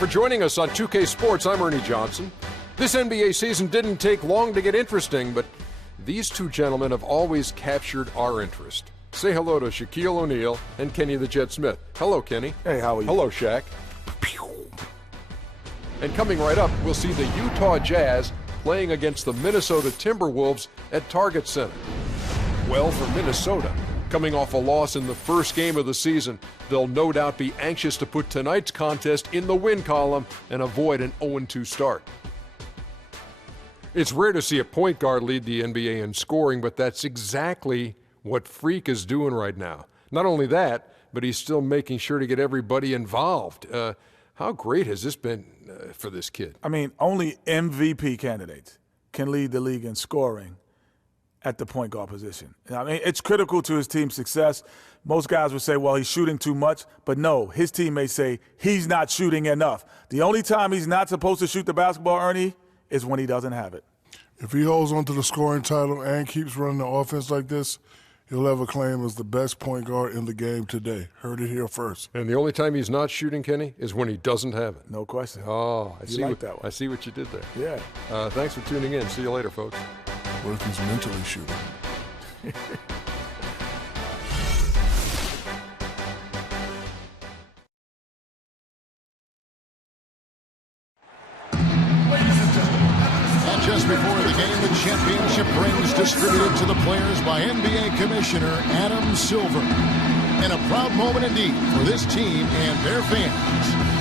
for joining us on 2K Sports. I'm Ernie Johnson. This NBA season didn't take long to get interesting, but these two gentlemen have always captured our interest. Say hello to Shaquille O'Neal and Kenny the Jet Smith. Hello, Kenny. Hey, how are you? Hello, Shaq. And coming right up, we'll see the Utah Jazz playing against the Minnesota Timberwolves at Target Center. Well, for Minnesota, coming off a loss in the first game of the season, they'll no doubt be anxious to put tonight's contest in the win column and avoid an 0-2 start. It's rare to see a point guard lead the NBA in scoring, but that's exactly what Freq is doing right now. Not only that, but he's still making sure to get everybody involved. How great has this been for this kid? I mean, only MVP candidates can lead the league in scoring at the point guard position. I mean, it's critical to his team's success. Most guys would say, well, he's shooting too much. But no, his teammates say he's not shooting enough. The only time he's not supposed to shoot the basketball, Ernie, is when he doesn't have it. If he holds on to the scoring title and keeps running the offense like this, he'll have a claim as the best point guard in the game today. Heard it here first. And the only time he's not shooting, Kenny, is when he doesn't have it. No question. Oh, I see like that one. I see what you did there. Yeah. Thanks for tuning in. See you later, folks. What if he's mentally shooting? And just before the game, the championship rings distributed to the players by NBA Commissioner Adam Silver. And a proud moment indeed for this team and their fans.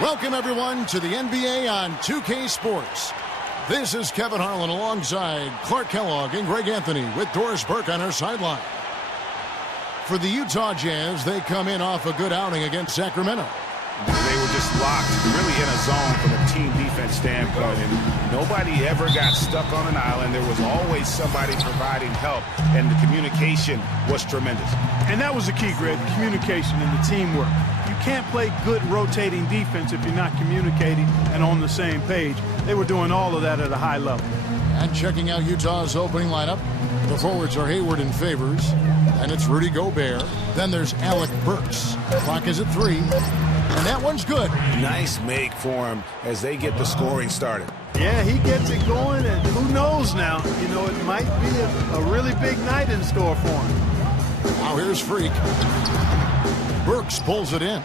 Welcome, everyone, to the NBA on 2K Sports. This is Kevin Harlan alongside Clark Kellogg and Greg Anthony with Doris Burke on our sideline. For the Utah Jazz, they come in off a good outing against Sacramento. They were just locked, really in a zone from a team defense standpoint, and nobody ever got stuck on an island. There was always somebody providing help, and the communication was tremendous. And that was the key, Greg, the communication and the teamwork. You can't play good rotating defense if you're not communicating and on the same page. They were doing all of that at a high level. And checking out Utah's opening lineup, the forwards are Hayward and Favors, and it's Rudy Gobert. Then there's Alec Burks. Clock is at 3. And that one's good. Nice make for him as they get the scoring started. Yeah, he gets it going, and who knows now? You know, it might be a really big night in store for him. Now here's Freq. Burks pulls it in.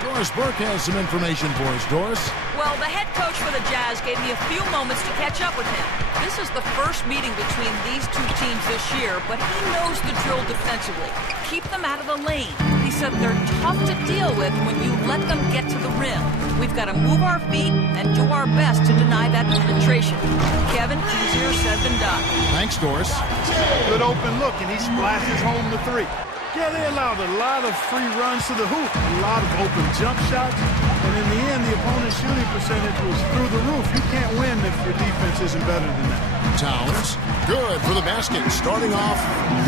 Doris Burke has some information for us. Doris? Well, the head coach for the Jazz gave me a few moments to catch up with him. This is the first meeting between these two teams this year, but he knows the drill defensively. Keep them out of the lane. He said they're tough to deal with when you let them get to the rim. We've got to move our feet and do our best to deny that penetration. Kevin, easier said than done. Thanks, Doris. Good open look, and he splashes home the 3. Yeah, they allowed a lot of free runs to the hoop, a lot of open jump shots, And in the end, the opponent's shooting percentage was through the roof. You can't win if your defense isn't better than that. Towns, good for the basket, starting off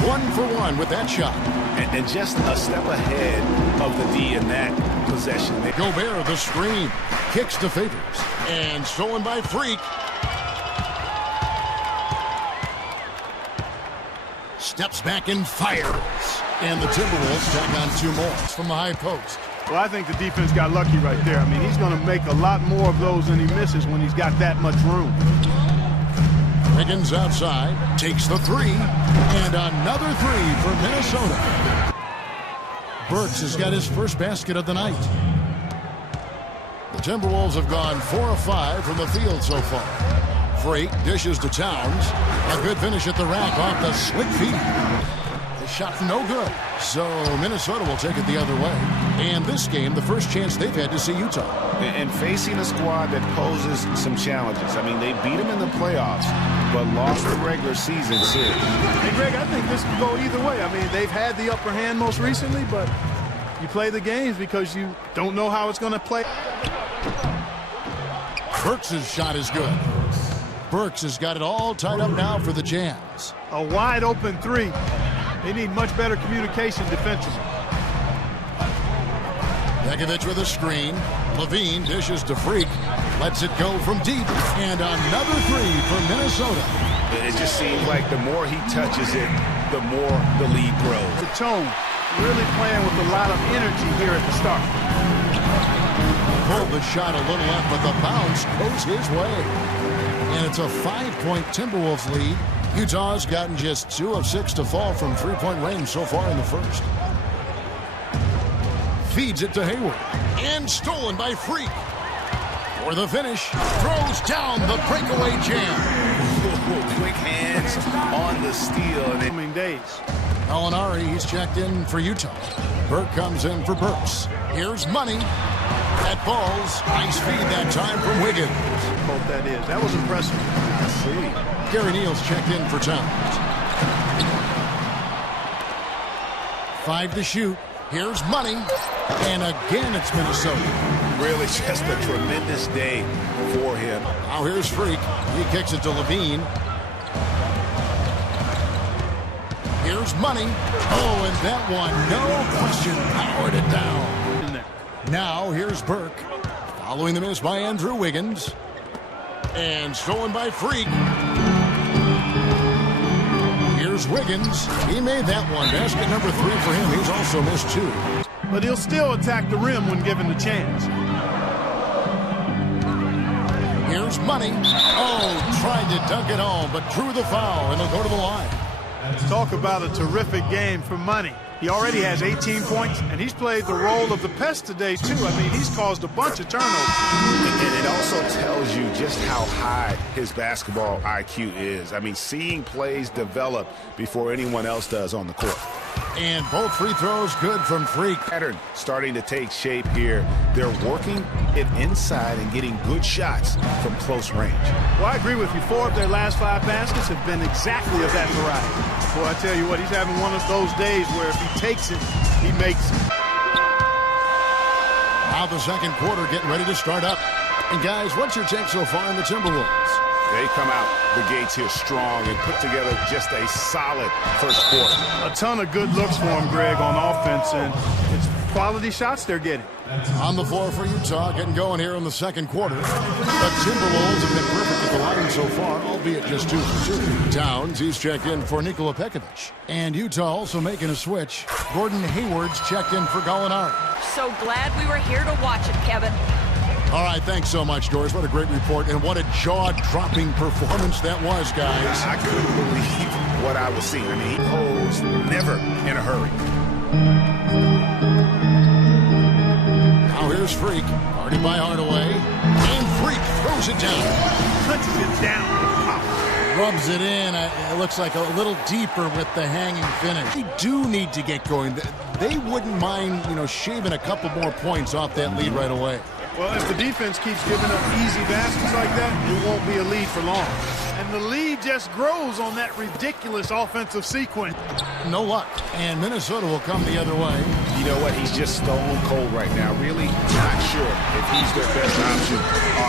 1 for 1 with that shot. And just a step ahead of the D in that possession. Gobert, the screen, kicks to Favors, and stolen by Freq. Steps back and fires. And the Timberwolves tack on 2 more from the high post. Well, I think the defense got lucky right there. I mean, he's going to make a lot more of those than he misses when he's got that much room. Wiggins outside, takes the 3, and another 3 for Minnesota. Burks has got his first basket of the night. The Timberwolves have gone 4 of 5 from the field so far. Freq dishes to Towns. A good finish at the rack off the slick feed. The shot no good. So Minnesota will take it the other way. And this game, the first chance they've had to see Utah. And facing a squad that poses some challenges. I mean, they beat them in the playoffs, but lost the regular season series. Hey, Greg, I think this could go either way. I mean, they've had the upper hand most recently, but you play the games because you don't know how it's going to play. Burks' shot is good. Burks has got it all tied up now for the Jazz. A wide open 3. They need much better communication defensively. Begovic with a screen. Levine dishes to Freq. Lets it go from deep. And another 3 for Minnesota. It just seems like the more he touches it, the more the lead grows. The tone, really playing with a lot of energy here at the start. Pulled the shot a little left, but the bounce goes his way. And it's a 5-point Timberwolves lead. Utah's gotten just 2 of 6 to fall from 3-point range so far in the first. Feeds it to Hayward. And stolen by Freq. For the finish, throws down the breakaway jam. Quick hands on the steal. And Coming days. Alinari, he's checked in for Utah. Burke comes in for Burks. Here's Money. That falls. Nice feed that time from Wiggins. Hope that is. That was impressive. I see. Gary Neal's checked in for Towns. 5 to shoot. Here's Money. And again, it's Minnesota. Really just a tremendous day for him. Now here's Freq. He kicks it to Levine. Here's Money. Oh, and that one, no question, powered it down. Now here's Burke. Following the miss by Andrew Wiggins. And stolen by Freq. Here's Wiggins. He made that one. Basket number 3 for him. He's also missed 2. But he'll still attack the rim when given the chance. Here's Money. Oh, tried to dunk it home, but drew the foul, and they'll go to the line. Talk about a terrific game for Money. He already has 18 points, and he's played the role of the pest today, too. I mean, he's caused a bunch of turnovers. And it also tells you just how high his basketball IQ is. I mean, seeing plays develop before anyone else does on the court. And both free throws good from Freq. Pattern starting to take shape here. They're working it inside and getting good shots from close range. Well, I agree with you. 4 of their last 5 baskets have been exactly of that variety. Boy, I tell you what, he's having one of those days where if he takes it, he makes it. Now the second quarter getting ready to start up. And guys, what's your take so far in the Timberwolves? They come out the gates here strong and put together just a solid first quarter. A ton of good looks for him, Greg, on offense, and it's quality shots they're getting. On the floor for Utah, getting going here in the second quarter. The Timberwolves have been perfect at the line so far, albeit just 2 for 2. Towns, he's checked in for Nikola Pekovic. And Utah also making a switch. Gordon Hayward's checked in for Gallinari. So glad we were here to watch it, Kevin. All right, thanks so much, Doris. What a great report, and what a jaw-dropping performance that was, guys. I couldn't believe what I was seeing. I mean, he posed never in a hurry. Now here's Freq, guarded by Hardaway, and Freq throws it down. Punches it down. Rubs it in. It looks like a little deeper with the hanging finish. They do need to get going. They wouldn't mind, shaving a couple more points off that lead right away. Well, if the defense keeps giving up easy baskets like that, it won't be a lead for long. And the lead just grows on that ridiculous offensive sequence. No luck. And Minnesota will come the other way. You know what? He's just stone cold right now. Really not sure if he's their best option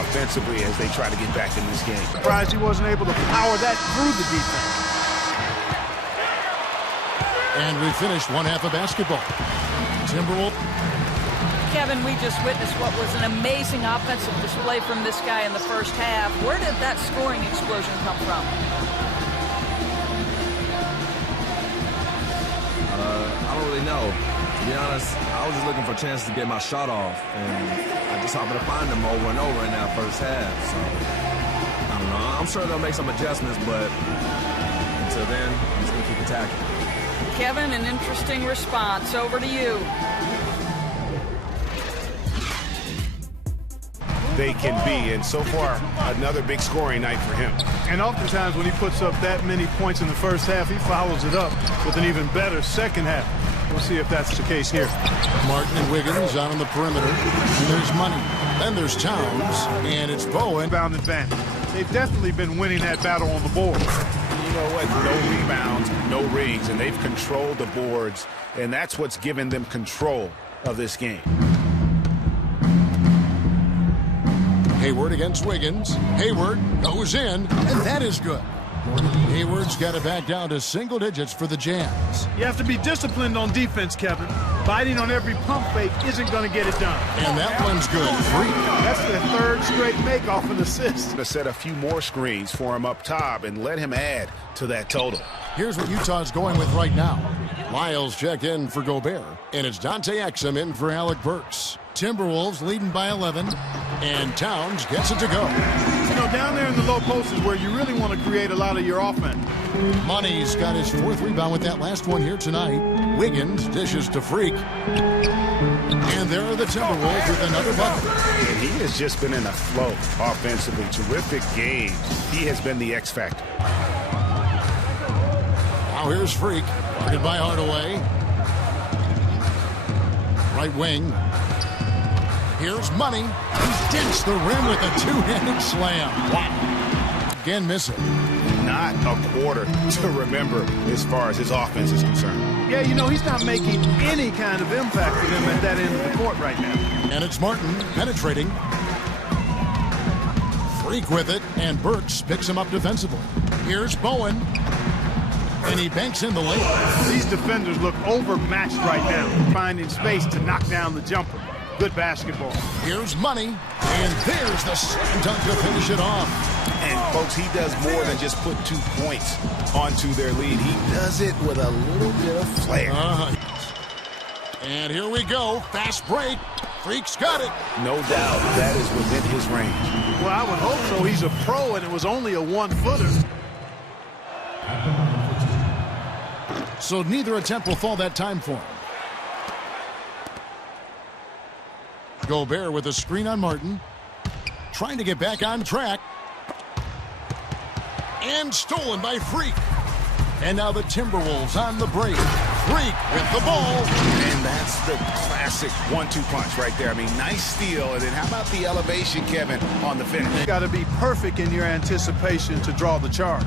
offensively as they try to get back in this game. Surprised he wasn't able to power that through the defense. And we finished one half of basketball. Timberwolves. Kevin, we just witnessed what was an amazing offensive display from this guy in the first half. Where did that scoring explosion come from? I don't really know. To be honest, I was just looking for chances to get my shot off, and I just happened to find them over and over in that first half. So, I don't know. I'm sure they'll make some adjustments, but until then, I'm just going to keep attacking. Kevin, an interesting response. Over to you. They can be, and so far, another big scoring night for him. And oftentimes when he puts up that many points in the first half, he follows it up with an even better second half. We'll see if that's the case here. Martin and Wiggins out on the perimeter. And there's Money. Then there's Towns. And it's Bowen. Bound advantage. They've definitely been winning that battle on the board. You know what? No rebounds, no rings, and they've controlled the boards, and that's what's given them control of this game. Hayward against Wiggins. Hayward goes in, and that is good. Hayward's got it back down to single digits for the Jazz. You have to be disciplined on defense, Kevin. Biting on every pump fake isn't going to get it done. And that one's good. Freq. That's their third straight make off an assist. To set a few more screens for him up top and let him add to that total. Here's what Utah's going with right now. Lyles checked in for Gobert, and it's Dante Exum in for Alec Burks. Timberwolves leading by 11, and Towns gets it to go. You know, down there in the low post is where you really want to create a lot of your offense. Money's got his fourth rebound with that last one here tonight. Wiggins dishes to Freq. And there are the Timberwolves with another bucket. And he has just been in a flow offensively. Terrific game. He has been the X factor. Now here's Freq. Guarded by Hardaway. Right wing. Here's Money. He's dinched the rim with a two-handed slam. Wow. Again missing. Not a quarter to remember as far as his offense is concerned. Yeah, you know, he's not making any kind of impact for them at that end of the court right now. And it's Martin penetrating. Freq with it, and Burks picks him up defensively. Here's Bowen. And he banks in the layup. These defenders look overmatched right now, finding space to knock down the jumper. Good basketball. Here's Money, and there's the slam dunk to finish it off. And, folks, he does more than just put 2 points onto their lead. He does it with a little bit of flair. And here we go. Fast break. Freq's got it. No doubt that is within his range. Well, I would hope so. He's a pro, and it was only a one-footer. So neither attempt will fall that time for him. Gobert with a screen on Martin. Trying to get back on track. And stolen by Freq. And now the Timberwolves on the break. Freq with the ball. And that's the classic 1-2 punch right there. I mean, nice steal. And then how about the elevation, Kevin, on the finish? You got to be perfect in your anticipation to draw the charge.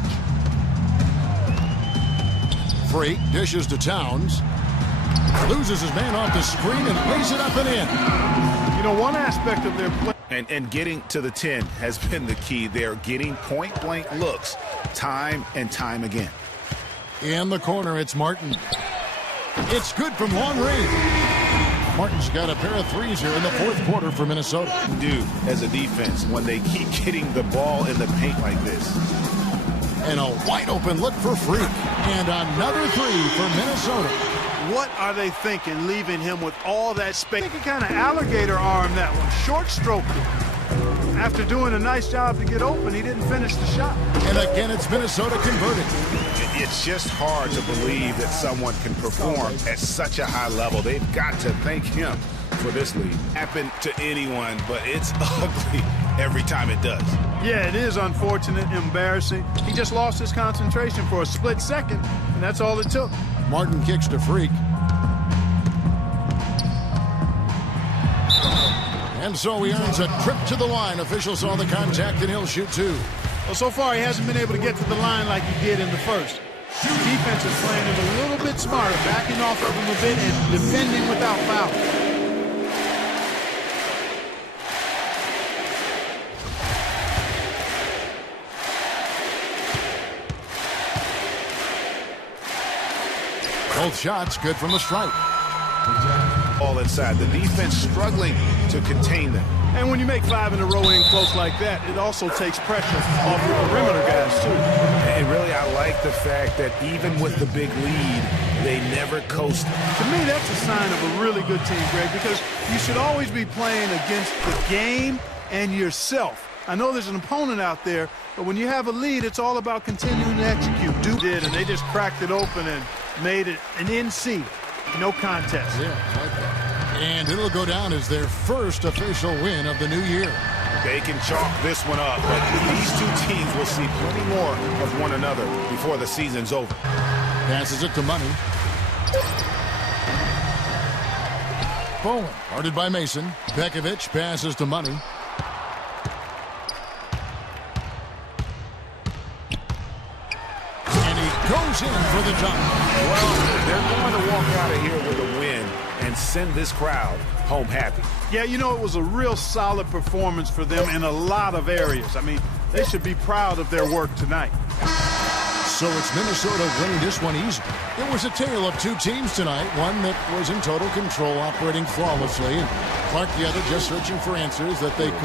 Freq dishes to Towns. Loses his man off the screen and lays it up and in. You know, one aspect of their play. And getting to the 10 has been the key. They're getting point-blank looks time and time again. In the corner, it's Martin. It's good from long range. Martin's got a pair of threes here in the fourth quarter for Minnesota. Dude, as a defense, when they keep getting the ball in the paint like this. And a wide-open look for Freq. And another three for Minnesota. What are they thinking, leaving him with all that space? They can kind of alligator arm that one, short stroked it. After doing a nice job to get open, he didn't finish the shot. And again, it's Minnesota converting. It's just hard to believe that someone can perform at such a high level. They've got to thank him for this lead. Happen to anyone, but it's ugly every time it does. Yeah, it is unfortunate, embarrassing. He just lost his concentration for a split second, and that's all it took. Martin kicks to Freq. And so he earns a trip to the line. Officials saw the contact, and he'll shoot two. Well, so far he hasn't been able to get to the line like he did in the first. Defense is playing him a little bit smarter, backing off of him a bit and defending without fouling. Both shots good from the stripe. All inside. The defense struggling to contain them. And when you make 5 in a row in close like that, it also takes pressure off your perimeter guys, too. And really, I like the fact that even with the big lead, they never coast. To me, that's a sign of a really good team, Greg, because you should always be playing against the game and yourself. I know there's an opponent out there, but when you have a lead, it's all about continuing to execute. Duke did, and they just cracked it open and made it an NC. No contest. Yeah, I like that. And it'll go down as their first official win of the new year. They can chalk this one up, but these two teams will see plenty more of one another before the season's over. Passes it to Money. Bowen, guarded by Mason. Pekovic passes to Money. And he goes in for the jump. Well, they're going to walk out of here with a win and send this crowd home happy. Yeah, you know, it was a real solid performance for them in a lot of areas. I mean, they should be proud of their work tonight. So it's Minnesota winning this one easy. It was a tale of two teams tonight, one that was in total control, operating flawlessly, and Clark the other just searching for answers that they could